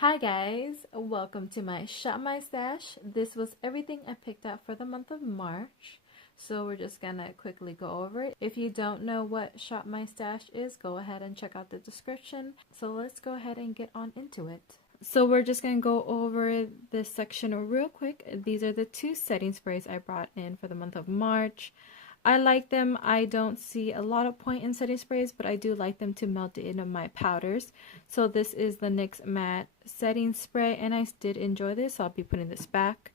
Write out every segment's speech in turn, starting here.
Hi guys, welcome to my Shop My Stash. This was everything I picked out for the month of March. So we're just gonna quickly go over it. If you don't know what Shop My Stash is, go ahead and check out the description. So let's go ahead and get on into it. So we're just gonna go over this section real quick. These are the two setting sprays I brought in for the month of March. I like them. I don't see a lot of point in setting sprays, but I do like them to melt into my powders. So this is the NYX Matte Setting Spray, and I did enjoy this, so I'll be putting this back.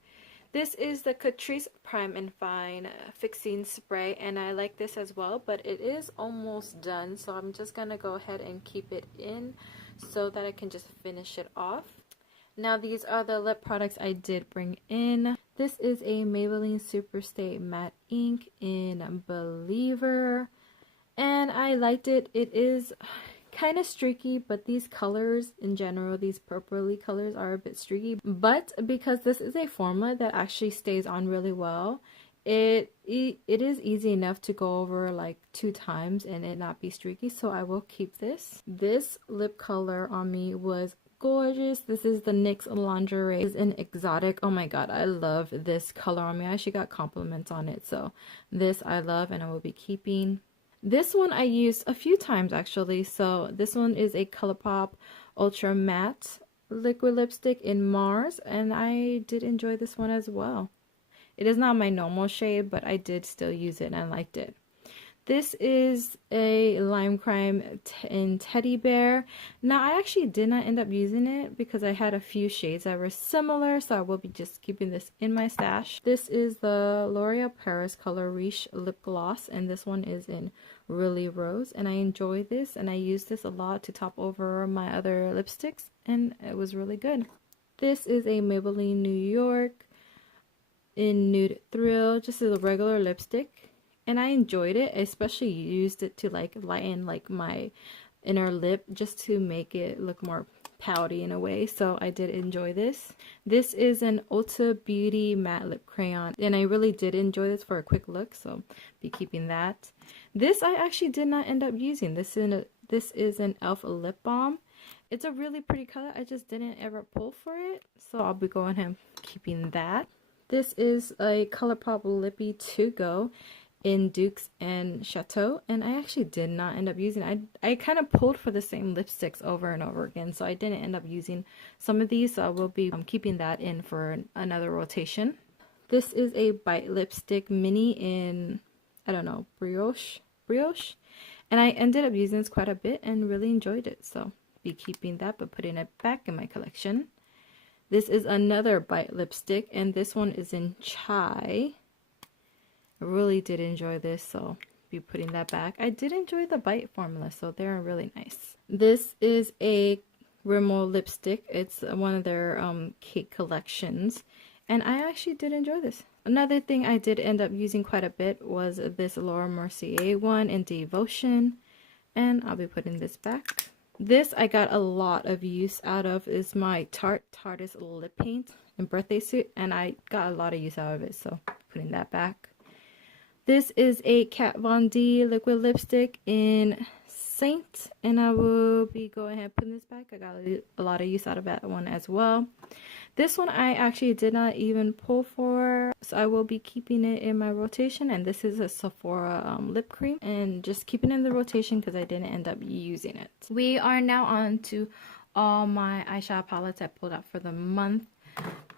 This is the Catrice Prime and Fine Fixing Spray, and I like this as well, but it is almost done, so I'm just going to go ahead and keep it in so that I can just finish it off. Now these are the lip products I did bring in. This is a Maybelline Superstay Matte Ink in Believer, and I liked it. It is kind of streaky, but these colors in general, these purpley colors are a bit streaky, but because this is a formula that actually stays on really well, it is easy enough to go over like 2 times and it not be streaky, so I will keep this. This lip color on me was gorgeous. This is the NYX Lingerie. It's an exotic. Oh my god, I love this color on me. I actually got compliments on it, so this I love and I will be keeping. This one I used a few times actually. So this one is a ColourPop Ultra Matte liquid lipstick in Mars, and I did enjoy this one as well. It is not my normal shade, but I did still use it and I liked it. This is a Lime Crime in Teddy Bear. Now, I actually did not end up using it because I had a few shades that were similar, so I will be just keeping this in my stash. This is the L'Oreal Paris Color Riche Lip Gloss, and this one is in Really Rose, and I enjoy this, and I use this a lot to top over my other lipsticks, and it was really good. This is a Maybelline New York in Nude Thrill, just a regular lipstick. And I enjoyed it. I especially used it to like lighten like my inner lip just to make it look more pouty in a way. So I did enjoy this. This is an Ulta Beauty matte lip crayon, and I really did enjoy this for a quick look, so be keeping that. This I actually did not end up using. This is an e.l.f. lip balm. It's a really pretty color. I just didn't ever pull for it, so I'll be going ahead and keeping that. This is a ColourPop Lippy To Go in Dukes and Chateau, and I actually did not end up using it. I kind of pulled for the same lipsticks over and over again, so I didn't end up using some of these, so I will be keeping that in for another rotation. This is a Bite Lipstick Mini in, I don't know, brioche, and I ended up using this quite a bit and really enjoyed it, so be keeping that but putting it back in my collection. This is another Bite lipstick, and this one is in Chai. I really did enjoy this, so be putting that back. I did enjoy the Bite formula, so they're really nice. This is a Rimmel lipstick. It's one of their cake collections, and I actually did enjoy this. Another thing I did end up using quite a bit was this Laura Mercier one in Devotion, and I'll be putting this back. This I got a lot of use out of is my Tarte's lip paint in Birthday Suit, and I got a lot of use out of it, so putting that back. This is a Kat Von D liquid lipstick in Saint, and I will be going ahead and putting this back. I got a lot of use out of that one as well. This one I actually did not even pull for, so I will be keeping it in my rotation, and this is a Sephora lip cream, and just keeping it in the rotation because I didn't end up using it. We are now on to all my eyeshadow palettes I pulled out for the month.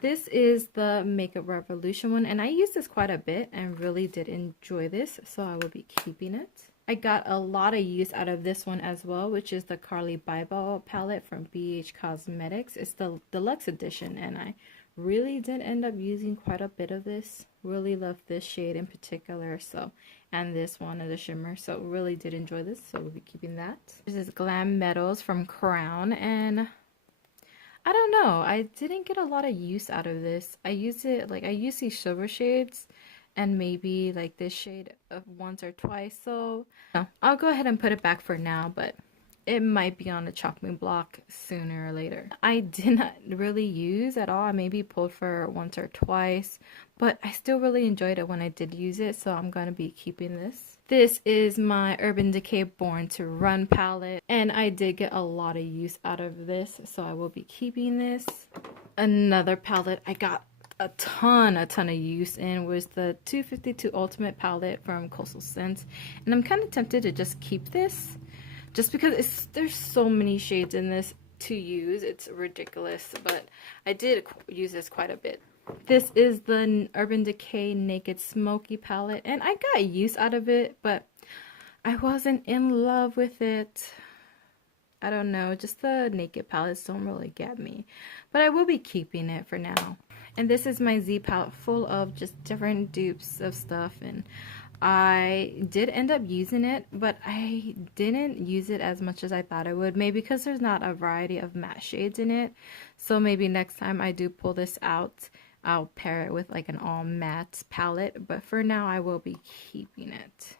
This is the Makeup Revolution one, and I used this quite a bit and really did enjoy this, so I will be keeping it. I got a lot of use out of this one as well, which is the Carly Bybel palette from BH Cosmetics. It's the deluxe edition, and I really did end up using quite a bit of this. Really love this shade in particular, so, and this one of the shimmer, so really did enjoy this, so we'll be keeping that. This is Glam Metals from Crown, and I don't know, I didn't get a lot of use out of this. I use these silver shades and maybe like this shade once or twice, so no, I'll go ahead and put it back for now, but it might be on the chopping block sooner or later. I did not really use at all. I maybe pulled for once or twice, but I still really enjoyed it when I did use it, so I'm going to be keeping this. This is my Urban Decay Born to Run palette, and I did get a lot of use out of this, so I will be keeping this. Another palette I got a ton of use in was the 252 Ultimate palette from Coastal Scents, and I'm kind of tempted to just keep this just because there's so many shades in this to use. It's ridiculous, but I did use this quite a bit. This is the Urban Decay Naked Smoky palette, and I got use out of it, but I wasn't in love with it. I don't know, just the naked palettes don't really get me, but I will be keeping it for now. And this is my Z palette full of just different dupes of stuff, and I did end up using it, but I didn't use it as much as I thought I would, maybe because there's not a variety of matte shades in it. So maybe next time I do pull this out, I'll pair it with like an all matte palette, but for now I will be keeping it.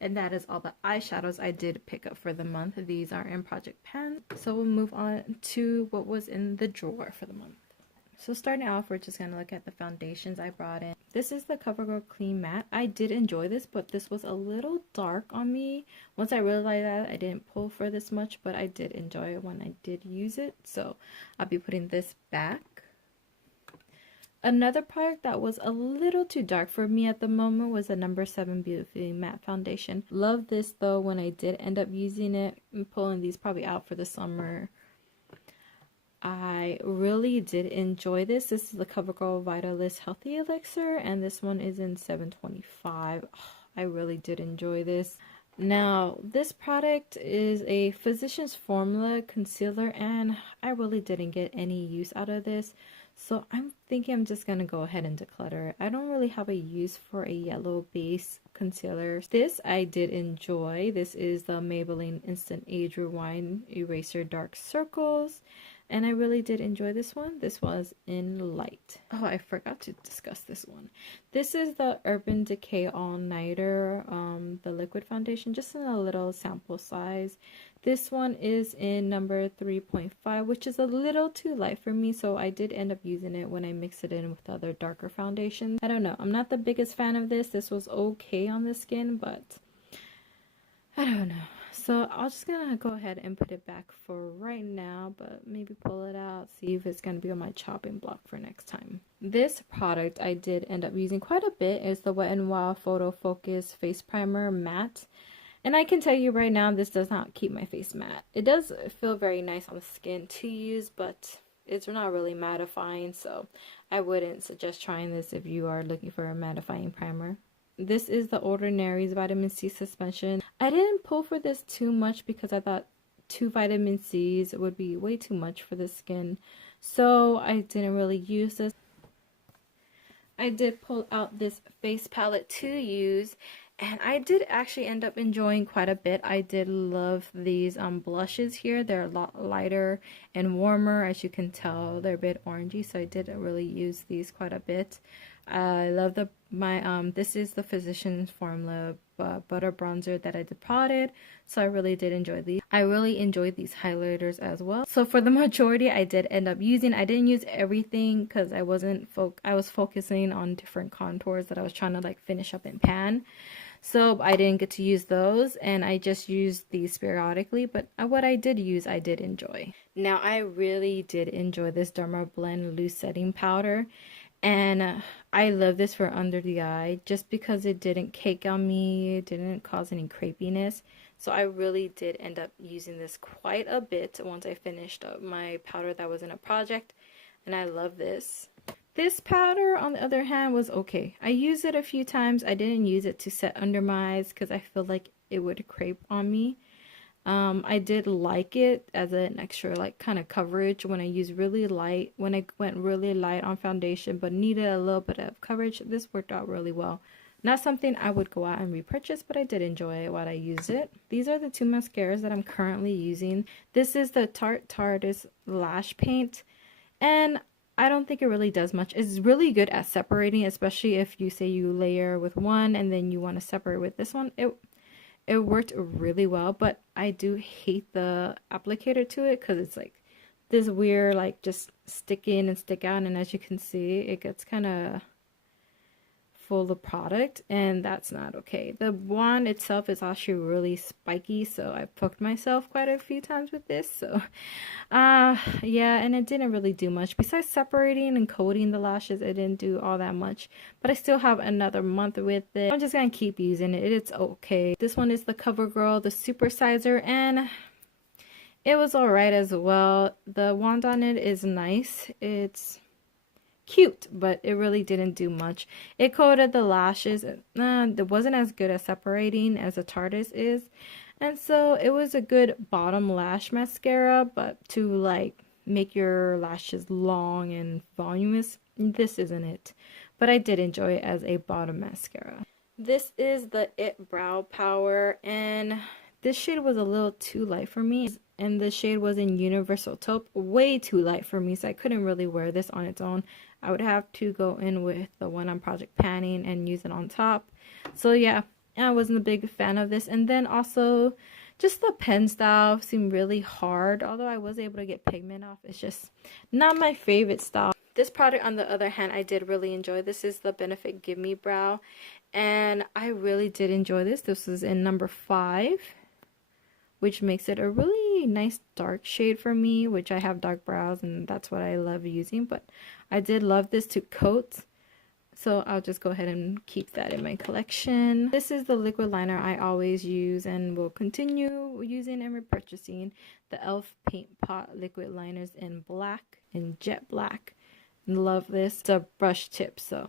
And that is all the eyeshadows I did pick up for the month. These are in Project Pan. So we'll move on to what was in the drawer for the month. So starting off, we're just going to look at the foundations I brought in. This is the CoverGirl Clean Matte. I did enjoy this, but this was a little dark on me. Once I realized that, I didn't pull for this much, but I did enjoy it when I did use it. So I'll be putting this back. Another product that was a little too dark for me at the moment was the No. 7 Beautifully Matte Foundation. Love this though when I did end up using it. I'm pulling these probably out for the summer. I really did enjoy this. This is the CoverGirl Vitalist Healthy Elixir, and this one is in 725. Oh, I really did enjoy this. Now, this product is a Physicians Formula concealer, and I really didn't get any use out of this. So I'm thinking I'm just going to go ahead and declutter it. I don't really have a use for a yellow base concealer. This I did enjoy. This is the Maybelline Instant Age Rewind Eraser Dark Circles. And I really did enjoy this one. This was in light. Oh, I forgot to discuss this one. This is the Urban Decay All Nighter, the liquid foundation, just in a little sample size. This one is in number 3.5, which is a little too light for me, so I did end up using it when I mixed it in with other darker foundations. I don't know. I'm not the biggest fan of this. This was okay on the skin, but I don't know. So I'm just gonna go ahead and put it back for right now, but maybe pull it out, see if it's gonna be on my chopping block for next time. This product I did end up using quite a bit is the Wet n Wild Photo Focus Face Primer Matte. And I can tell you right now, this does not keep my face matte. It does feel very nice on the skin to use, but it's not really mattifying, so I wouldn't suggest trying this if you are looking for a mattifying primer. This is the Ordinary's Vitamin C Suspension. I didn't pull for this too much because I thought 2 vitamin C's would be way too much for the skin, so I didn't really use this. I did pull out this face palette to use, and I did actually end up enjoying quite a bit. I did love these blushes here. They're a lot lighter and warmer. As you can tell, they're a bit orangey, so I did really use these quite a bit. I love this is the Physicians Formula butter bronzer that I did potted, so I really did enjoy these. I really enjoyed these highlighters as well. So for the majority I did end up using. I didn't use everything because I was focusing on different contours that I was trying to like finish up in pan. So I didn't get to use those, and I just used these periodically, but what I did use, I did enjoy. Now, I really did enjoy this Derma Blend Loose Setting Powder, and I love this for under the eye just because it didn't cake on me, it didn't cause any crepiness. So I really did end up using this quite a bit once I finished up my powder that was in a project, and I love this. This powder, on the other hand, was okay. I used it a few times. I didn't use it to set under my eyes because I feel like it would crepe on me. I did like it as an extra like kind of coverage when I used really light, when I went really light on foundation but needed a little bit of coverage. This worked out really well. Not something I would go out and repurchase, but I did enjoy it while I used it. These are the 2 mascaras that I'm currently using. This is the Tarte Tarte's Lash Paint, and I don't think it really does much. It's really good at separating, especially if you say you layer with one and then you want to separate with this one. it worked really well, but I do hate the applicator to it because it's like this weird, like just stick in and stick out, and as you can see, it gets kind of full of product, and that's not okay. The wand itself is actually really spiky, so I poked myself quite a few times with this. So yeah, and it didn't really do much besides separating and coating the lashes. It didn't do all that much, but I still have another month with it. I'm just gonna keep using it. It's okay. This one is the CoverGirl, the Supersizer, and it was all right as well. The wand on it is nice. It's cute, but it really didn't do much. It coated the lashes. It wasn't as good at separating as a Tartus is, and so it was a good bottom lash mascara, but to like make your lashes long and voluminous, this isn't it. But I did enjoy it as a bottom mascara. This is the It Brow Power, and this shade was a little too light for me, and the shade was in Universal Taupe, way too light for me, so I couldn't really wear this on its own. I would have to go in with the one on Project Panning and use it on top. So yeah, I wasn't a big fan of this. And then also, just the pen style seemed really hard, although I was able to get pigment off. It's just not my favorite style. This product, on the other hand, I did really enjoy. This is the Benefit Give Me Brow, and I really did enjoy this. This is in number 5. Which makes it a really nice dark shade for me, which I have dark brows and that's what I love using. But I did love this to coat, so I'll just go ahead and keep that in my collection. This is the liquid liner I always use and will continue using and repurchasing. The e.l.f. Paint Pot liquid liners in black and jet black. Love this. It's a brush tip, so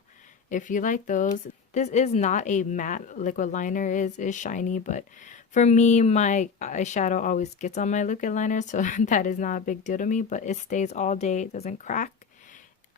if you like those. This is not a matte liquid liner. It is shiny, but for me, my eyeshadow always gets on my liquid liner, so that is not a big deal to me, but it stays all day. It doesn't crack,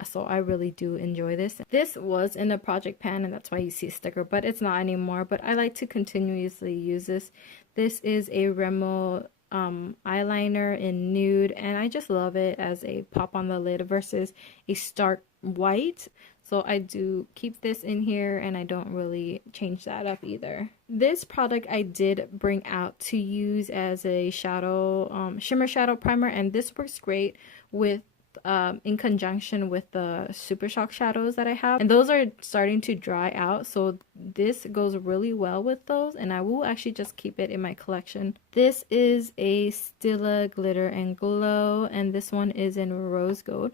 so I really do enjoy this. This was in the Project Pan, and that's why you see a sticker, but it's not anymore, but I like to continuously use this. This is a Rimmel eyeliner in nude, and I just love it as a pop on the lid versus a stark white. So I do keep this in here, and I don't really change that up either. This product I did bring out to use as a shadow, shimmer shadow primer, and this works great with in conjunction with the Super Shock shadows that I have, and those are starting to dry out, so this goes really well with those, and I will actually just keep it in my collection. This is a Stila Glitter and Glow, and this one is in rose gold.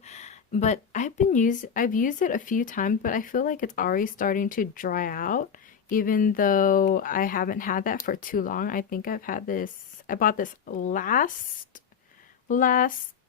But I've used it a few times, but I feel like it's already starting to dry out, even though I haven't had that for too long. I think I've had this, I bought this last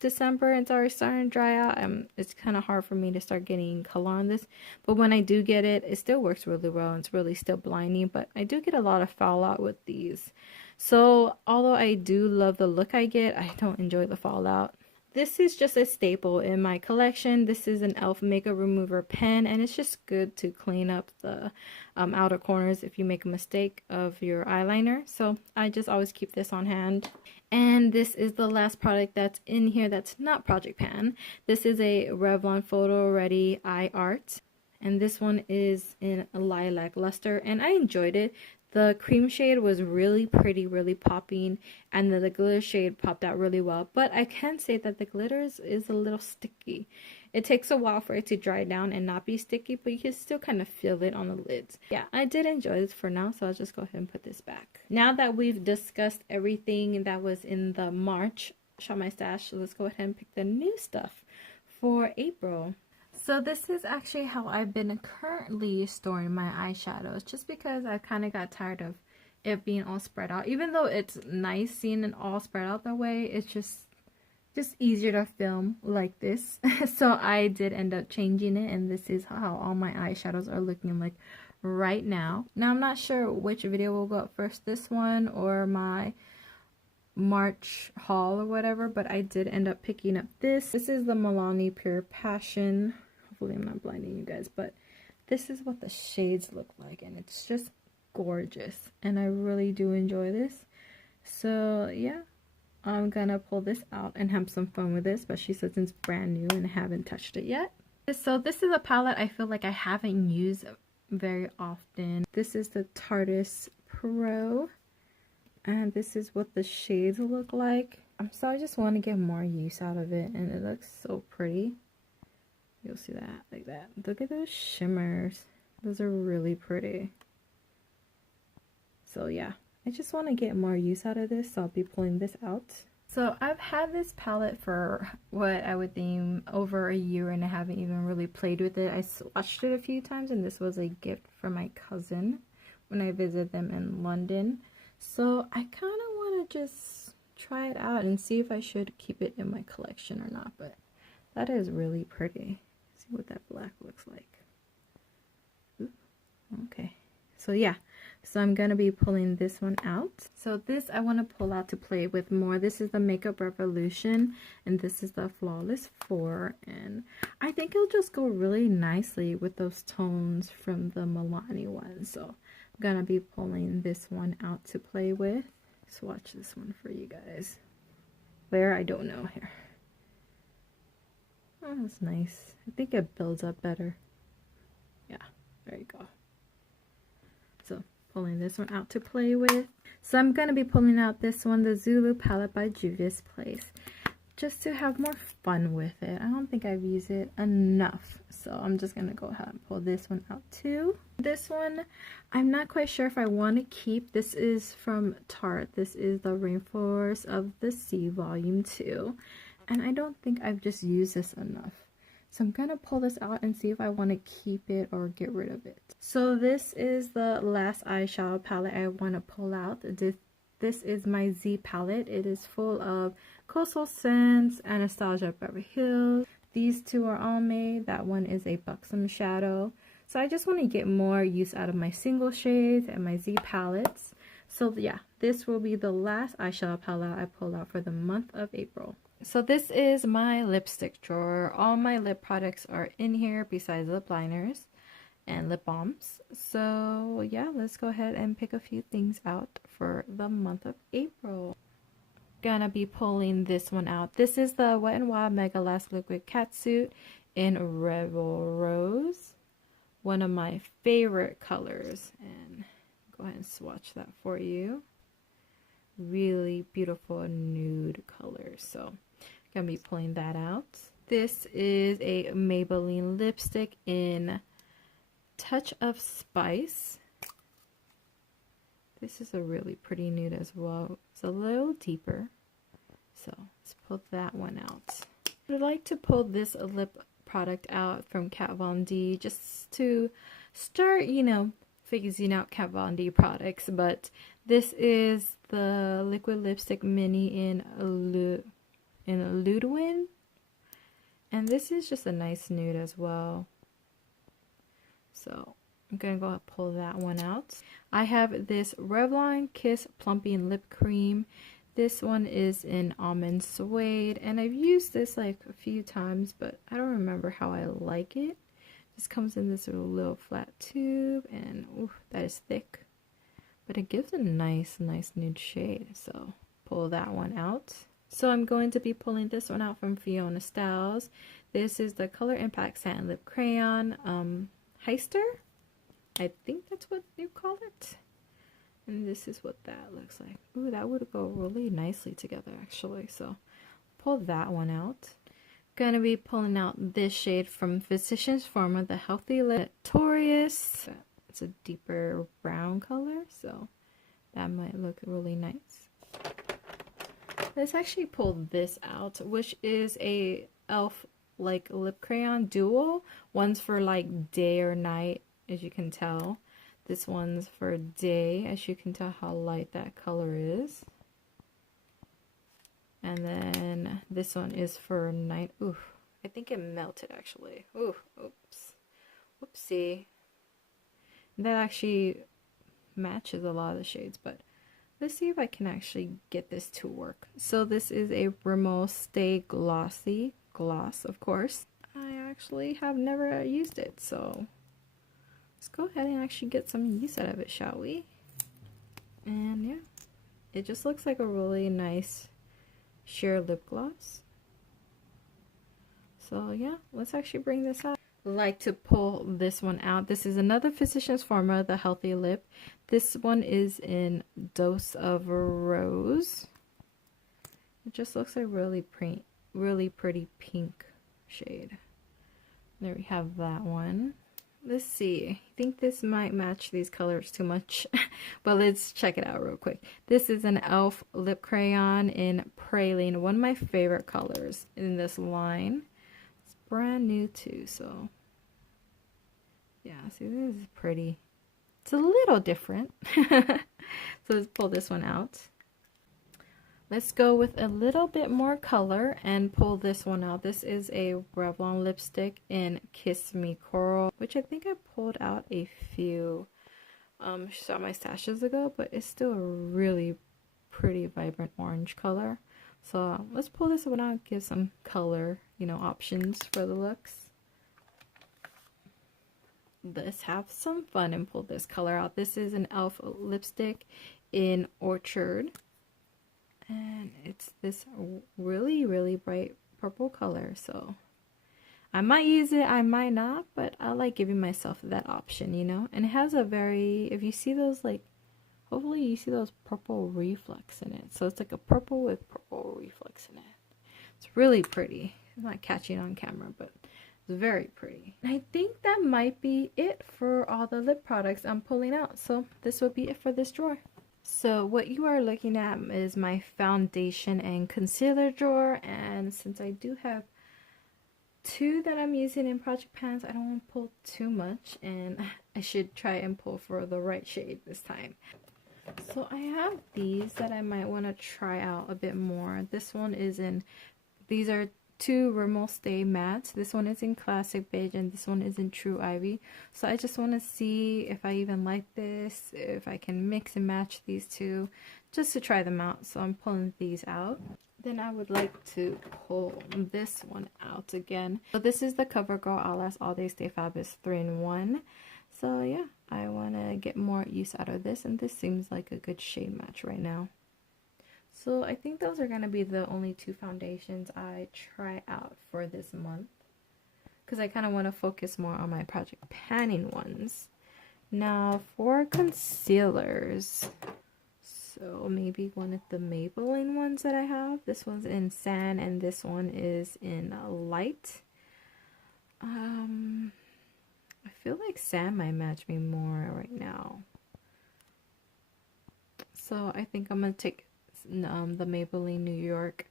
December, and it's already starting to dry out. It's kind of hard for me to start getting color on this, but when I do get it, it still works really well, and it's really still blinding, but I do get a lot of fallout with these. So although I do love the look I get, I don't enjoy the fallout. This is just a staple in my collection. This is an e.l.f. Makeup Remover pen, and it's just good to clean up the outer corners if you make a mistake of your eyeliner. So I just always keep this on hand. And this is the last product that's in here that's not Project Pan. This is a Revlon Photo Ready Eye Art, and this one is in a lilac luster, and I enjoyed it. The cream shade was really pretty, really popping, and the glitter shade popped out really well. But I can say that the glitter is a little sticky. It takes a while for it to dry down and not be sticky, but you can still kind of feel it on the lids. Yeah, I did enjoy this for now, so I'll just go ahead and put this back. Now that we've discussed everything that was in the March Shop My Stash, let's go ahead and pick the new stuff for April. So this is actually how I've been currently storing my eyeshadows, just because I kind of got tired of it being all spread out. Even though it's nice seeing it all spread out that way, it's just easier to film like this. So I did end up changing it, and this is how all my eyeshadows are looking like right now. Now I'm not sure which video will go up first, this one or my March haul or whatever, but I did end up picking up this. This is the Milani Pure Passion. Hopefully I'm not blinding you guys, but this is what the shades look like, and it's just gorgeous, and I really do enjoy this. So yeah, I'm gonna pull this out and have some fun with this, especially since it's brand new and I haven't touched it yet. So this is a palette I feel like I haven't used very often. This is the Tartus Pro, and this is what the shades look like. So I just want to get more use out of it, and it looks so pretty. You'll see that, like that. Look at those shimmers. Those are really pretty. So yeah, I just want to get more use out of this, so I'll be pulling this out. So I've had this palette for what I would deem over a year, and I haven't even really played with it. I swatched it a few times, and this was a gift from my cousin when I visited them in London. So I kind of want to just try it out and see if I should keep it in my collection or not. But that is really pretty. See what that black looks like. Ooh, okay. So yeah, so I'm going to be pulling this one out. So this I want to pull out to play with more. This is the Makeup Revolution, and this is the Flawless 4. And I think it'll just go really nicely with those tones from the Milani one. So I'm going to be pulling this one out to play with. Swatch this one for you guys. Where? I don't know here. Oh, that's nice. I think it builds up better. Yeah, there you go. So pulling this one out to play with. So I'm going to be pulling out this one, the Zulu palette by Judas Place, just to have more fun with it. I don't think I've used it enough, so I'm just going to go ahead and pull this one out too. This one, I'm not quite sure if I want to keep. This is from Tarte. This is the Rainforest of the Sea Volume 2, and I don't think I've just used this enough. So I'm going to pull this out and see if I want to keep it or get rid of it. So this is the last eyeshadow palette I want to pull out. This is my Z palette. It is full of Coastal Scents, Anastasia Beverly Hills. These two are all made. That one is a Buxom Shadow. So I just want to get more use out of my single shades and my Z palettes. So yeah, this will be the last eyeshadow palette I pull out for the month of April. So this is my lipstick drawer. All my lip products are in here besides lip liners and lip balms. So yeah, let's go ahead and pick a few things out for the month of April. Gonna be pulling this one out. This is the Wet n Wild Mega Last Liquid Catsuit in Rebel Rose. One of my favorite colors. And go ahead and swatch that for you. Really beautiful nude color. So gonna be pulling that out. This is a Maybelline lipstick in Touch of Spice. This is a really pretty nude as well. It's a little deeper. So let's pull that one out. I'd like to pull this lip product out from Kat Von D just to start, you know, phasing out Kat Von D products. But this is the liquid lipstick mini in Ludwin, and this is just a nice nude as well. So I'm gonna go ahead and pull that one out. I have this Revlon Kiss Plumping Lip Cream. This one is in Almond Suede, and I've used this like a few times, but I don't remember how I like it. This comes in this little flat tube, and ooh, that is thick. But it gives a nice nude shade, so pull that one out. So I'm going to be pulling this one out from Fiona Styles. This is the Color Impact Satin Lip Crayon Heister. I think that's what you call it. And this is what that looks like. Ooh, that would go really nicely together actually. So pull that one out. Gonna be pulling out this shade from Physicians Formula, the Healthy Lip Notorious. It's a deeper brown color, so that might look really nice. Let's actually pull this out, which is a e.l.f. like lip crayon duo. One's for like day or night, as you can tell. This one's for day, as you can tell how light that color is. And then this one is for night. Ooh, I think it melted actually. Ooh, oops. Whoopsie. That actually matches a lot of the shades, but let's see if I can actually get this to work. So this is a Rimmel Stay Glossy gloss, of course. I actually have never used it, so let's go ahead and actually get some use out of it, shall we? And yeah, it just looks like a really nice sheer lip gloss. So yeah, let's actually bring this out. like to pull this one out. This is another Physicians Formula, the Healthy Lip. This one is in Dose of Rose. It just looks like really pretty pink shade. There we have that one. Let's see. I think this might match these colors too much, but let's check it out real quick. This is an e.l.f. lip crayon in Praline, one of my favorite colors in this line. It's brand new too, so yeah, see, this is pretty. It's a little different. So let's pull this one out. Let's go with a little bit more color and pull this one out. This is a Revlon lipstick in Kiss Me Coral, which I think I pulled out a few Shop My Stashes ago, but it's still a really pretty vibrant orange color. So let's pull this one out, give some color, you know, options for the looks. Let's have some fun and pull this color out. This is an e.l.f. lipstick in Orchard. And it's this really bright purple color, so I might use it, I might not, but I like giving myself that option, you know. And it has a very, if you see those, like, hopefully you see those purple reflex in it. So it's like a purple with purple reflex in it. It's really pretty. It's not catching on camera, but it's very pretty. And I think that might be it for all the lip products I'm pulling out. So this will be it for this drawer. So what you are looking at is my foundation and concealer drawer, and since I do have two that I'm using in Project Pans, I don't want to pull too much, and I should try and pull for the right shade this time. So I have these that I might want to try out a bit more. This one is in, these are two Rimmel Stay Mattes. This one is in Classic Beige and this one is in True Ivy. So I just want to see if I even like this, if I can mix and match these two, just to try them out. So I'm pulling these out. Then I would like to pull this one out again. So this is the CoverGirl Outlast All Day Stay Fabulous 3-in-1. So yeah, I want to get more use out of this, and this seems like a good shade match right now. So I think those are going to be the only two foundations I try out for this month, because I kind of want to focus more on my Project Panning ones. Now for concealers, so maybe one of the Maybelline ones that I have. This one's in Sand and this one is in Light. I feel like Sand might match me more right now. So I think I'm going to take the Maybelline New York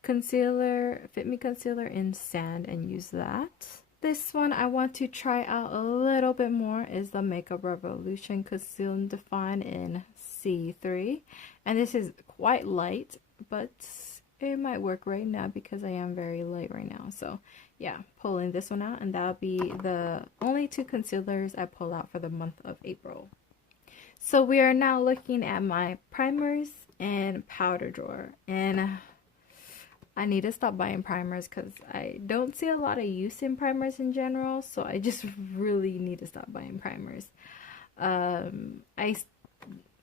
concealer, Fit Me concealer in Sand, and use that. This one I want to try out a little bit more is the Makeup Revolution Conceal and Define in C3, and this is quite light, but it might work right now because I am very light right now. So yeah, pulling this one out, and that'll be the only two concealers I pull out for the month of April. So we are now looking at my primers and powder drawer, and I need to stop buying primers because I don't see a lot of use in primers in general, so I just really need to stop buying primers.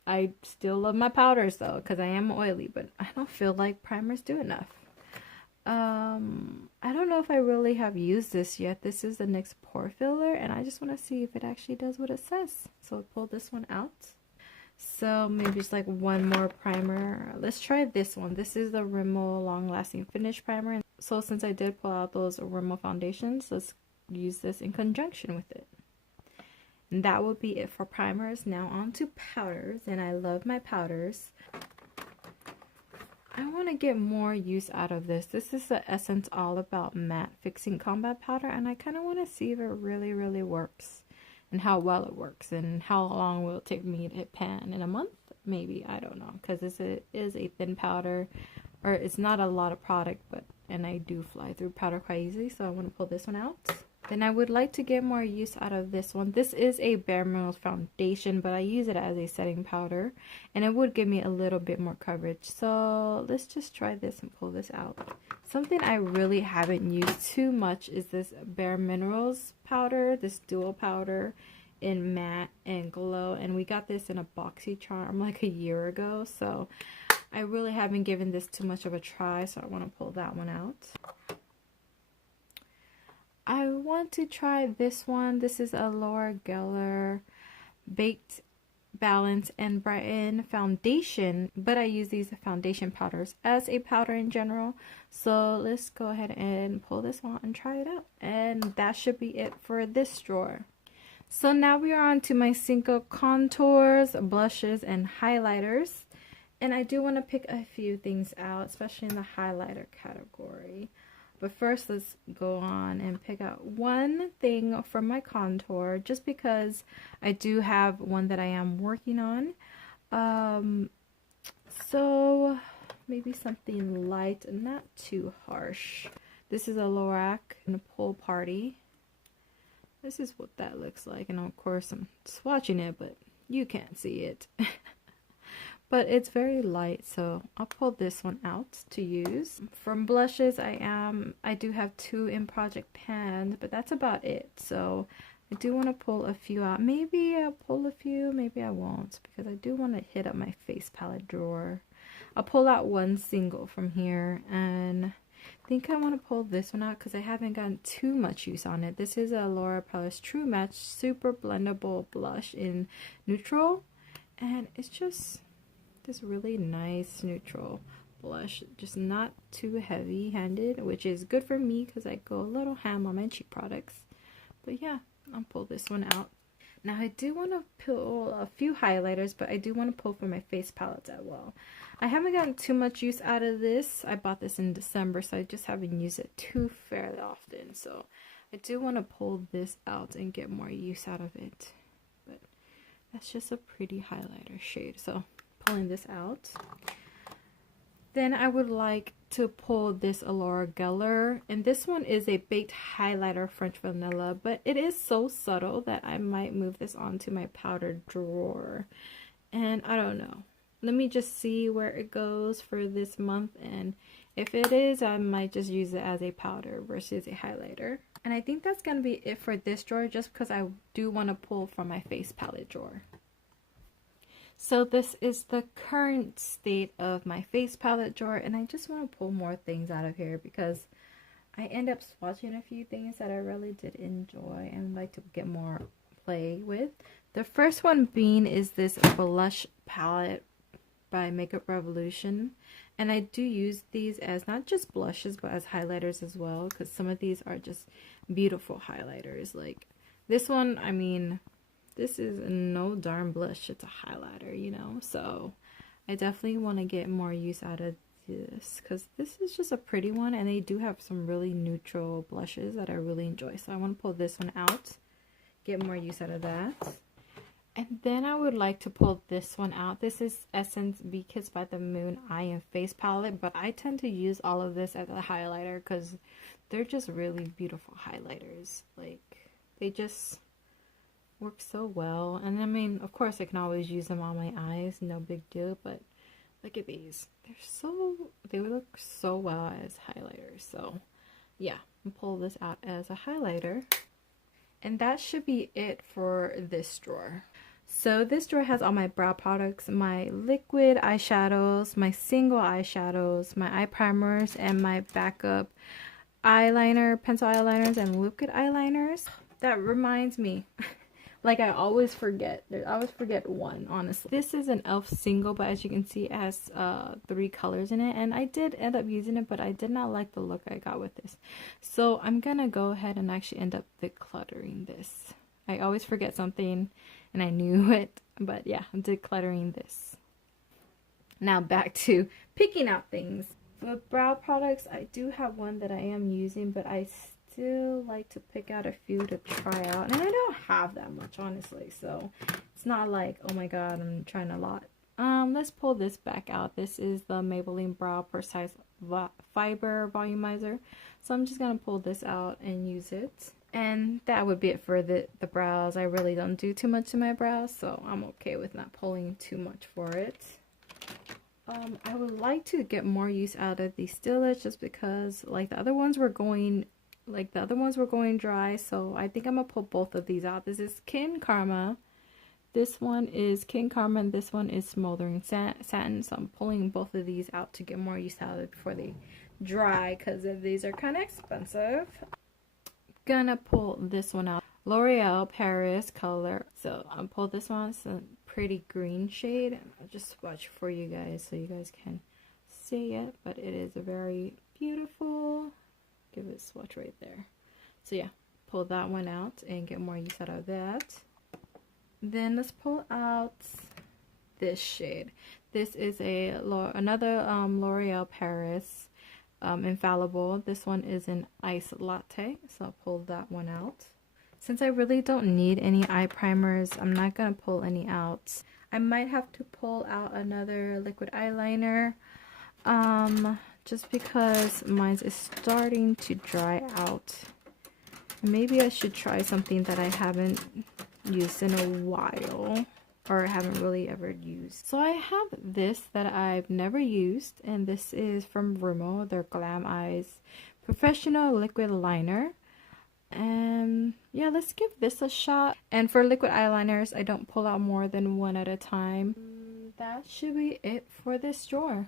I still love my powders though because I am oily, but I don't feel like primers do enough. I don't know if I really have used this yet. This is the NYX Pore Filler, and I just want to see if it actually does what it says. So I'll pull this one out. So maybe just like one more primer. Let's try this one. This is the Rimmel Long Lasting Finish Primer. So since I did pull out those Rimmel foundations, let's use this in conjunction with it. And that will be it for primers. Now on to powders, and I love my powders. I want to get more use out of this. This is the Essence All About Matte Fixing Combat Powder, and I kind of want to see if it really works, and how well it works, and how long will it take me to hit pan. In a month? Maybe, I don't know, because this is a thin powder, or it's not a lot of product, and I do fly through powder quite easily, so I want to pull this one out. Then I would like to get more use out of this one. This is a Bare Minerals foundation, but I use it as a setting powder, and it would give me a little bit more coverage. So let's just try this and pull this out. Something I really haven't used too much is this Bare Minerals powder, this dual powder in matte and glow, and we got this in a boxy charm like a year ago, so I really haven't given this too much of a try, so I want to pull that one out. I want to try this one. This is a Laura Geller Baked Balance and Brighten foundation, but I use these foundation powders as a powder in general. So let's go ahead and pull this one and try it out, and that should be it for this drawer. So now we are on to my single contours, blushes, and highlighters, and I do want to pick a few things out, especially in the highlighter category. But first, let's go on and pick out one thing from my contour, just because I do have one that I am working on. So maybe something light and not too harsh. This is a Lorac in a pool party. This is what that looks like, and of course I'm swatching it, but you can't see it. But it's very light, so I'll pull this one out to use. From blushes, I do have two in Project Pan, but that's about it. So I do want to pull a few out. Maybe I'll pull a few, maybe I won't, because I do want to hit up my face palette drawer. I'll pull out one single from here, and I think I want to pull this one out because I haven't gotten too much use on it. This is a Laura Paris True Match Super Blendable Blush in Neutral, and it's just this really nice neutral blush, just not too heavy handed, which is good for me because I go a little ham on my cheap products. But yeah, I'll pull this one out. Now I do want to pull a few highlighters, but I do want to pull for my face palettes as well. I haven't gotten too much use out of this. I bought this in December, so I just haven't used it too fairly often. So I do want to pull this out and get more use out of it. But that's just a pretty highlighter shade, so pulling this out. Then I would like to pull this Laura Geller, and this one is a baked highlighter French vanilla, but it is so subtle that I might move this onto my powder drawer, and I don't know. Let me just see where it goes for this month, and if it is, I might just use it as a powder versus a highlighter. And I think that's gonna be it for this drawer, just because I do want to pull from my face palette drawer. So this is the current state of my face palette drawer, and I just want to pull more things out of here because I end up swatching a few things that I really did enjoy and like to get more play with. The first one being is this blush palette by Makeup Revolution, and I do use these as not just blushes but as highlighters as well, because some of these are just beautiful highlighters. Like this one, I mean, this is no darn blush, it's a highlighter, you know. So I definitely want to get more use out of this because this is just a pretty one, and they do have some really neutral blushes that I really enjoy. So I want to pull this one out, get more use out of that. And then I would like to pull this one out. This is Essence Be Kissed by the Moon Eye and Face Palette, but I tend to use all of this as a highlighter because they're just really beautiful highlighters. Like, they just work so well. And I mean, of course I can always use them on my eyes, no big deal, but look at these. They look so well as highlighters. So yeah, I'll pull this out as a highlighter. And that should be it for this drawer. So this drawer has all my brow products, my liquid eyeshadows, my single eyeshadows, my eye primers, and my backup eyeliner, pencil eyeliners, and liquid eyeliners. That reminds me, like I always forget one, honestly. This is an e.l.f. single, but as you can see it has 3 colors in it, and I did end up using it, but I did not like the look I got with this. So I'm gonna go ahead and actually end up decluttering this. I always forget something, and I knew it, but yeah, I'm decluttering this. Now back to picking out things. For brow products, I do have one that I am using, but I still like to pick out a few to try out, and I don't have that much, honestly, so it's not like, oh my god, I'm trying a lot. Let's pull this back out. This is the Maybelline Brow Precise Fiber Volumizer, so I'm just gonna pull this out and use it, and that would be it for the brows. I really don't do too much to my brows, so I'm okay with not pulling too much for it. I would like to get more use out of these stillage, just because like the other ones were going dry, so I think I'm gonna pull both of these out. This is Kin Karma. This one is Kin Karma, and this one is Smoldering Satin. So I'm pulling both of these out to get more use out of it before they dry, because these are kind of expensive. gonna pull this one out. L'Oreal Paris color. So I'll pull this one. It's a pretty green shade. I'll just swatch for you guys so you guys can see it. But it is a very beautiful. Give it a swatch right there. So yeah, pull that one out and get more use out of that. Then let's pull out this shade. This is another L'Oreal Paris Infallible. This one is an ice latte, so I'll pull that one out. Since I really don't need any eye primers, I'm not gonna pull any out. I might have to pull out another liquid eyeliner, just because mine is starting to dry out. Maybe I should try something that I haven't used in a while, or haven't really ever used. So I have this that I've never used, and this is from Rimmel, their Glam Eyes Professional Liquid Liner. And yeah, let's give this a shot. And for liquid eyeliners, I don't pull out more than one at a time. That should be it for this drawer.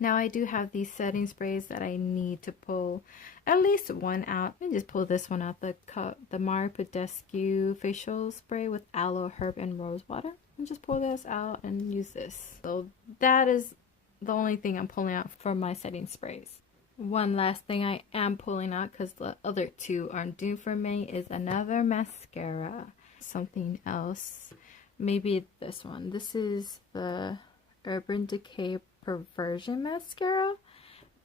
Now I do have these setting sprays that I need to pull at least one out. And just pull this one out, the PANtastic facial spray with aloe, herb, and rose water. And just pull this out and use this. So that is the only thing I'm pulling out for my setting sprays. One last thing I am pulling out, because the other two aren't due for me, is another mascara. Something else. Maybe this one. This is the Urban Decay Perversion Mascara.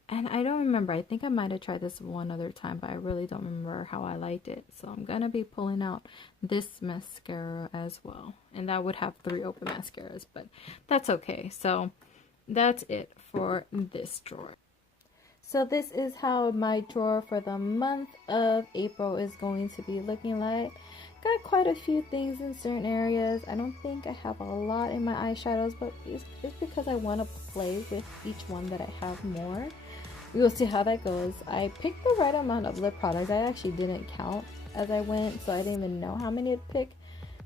And I don't remember. I think I might have tried this one other time, but I really don't remember how I liked it. So I'm going to be pulling out this mascara as well. And that would have 3 open mascaras, but that's okay. So that's it for this drawer. So this is how my drawer for the month of April is going to be looking like. Got quite a few things in certain areas. I don't think I have a lot in my eyeshadows, but it's because I want to play with each one that I have more. We will see how that goes. I picked the right amount of lip products. I actually didn't count as I went, so I didn't even know how many to pick,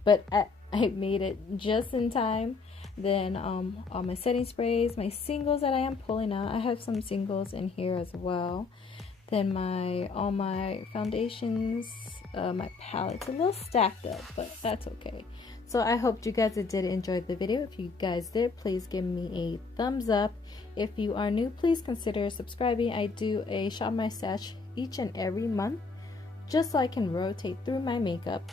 but I made it just in time. Then all my setting sprays, my singles that I am pulling out. I have some singles in here as well. Then all my foundations, my palette's a little stacked up, but that's okay. So I hope you guys did enjoy the video. If you guys did, please give me a thumbs up. If you are new, please consider subscribing. I do a Shop My Stash each and every month, just so I can rotate through my makeup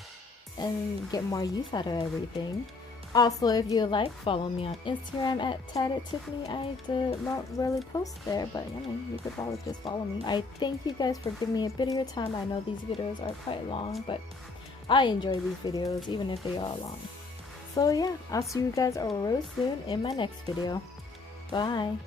and get more use out of everything. Also, if you like, follow me on Instagram at @TaditTiffany. I don't really post there, but you know, you could probably just follow me. I thank you guys for giving me a bit of your time. I know these videos are quite long, but I enjoy these videos even if they are long. So yeah, I'll see you guys real soon in my next video. Bye.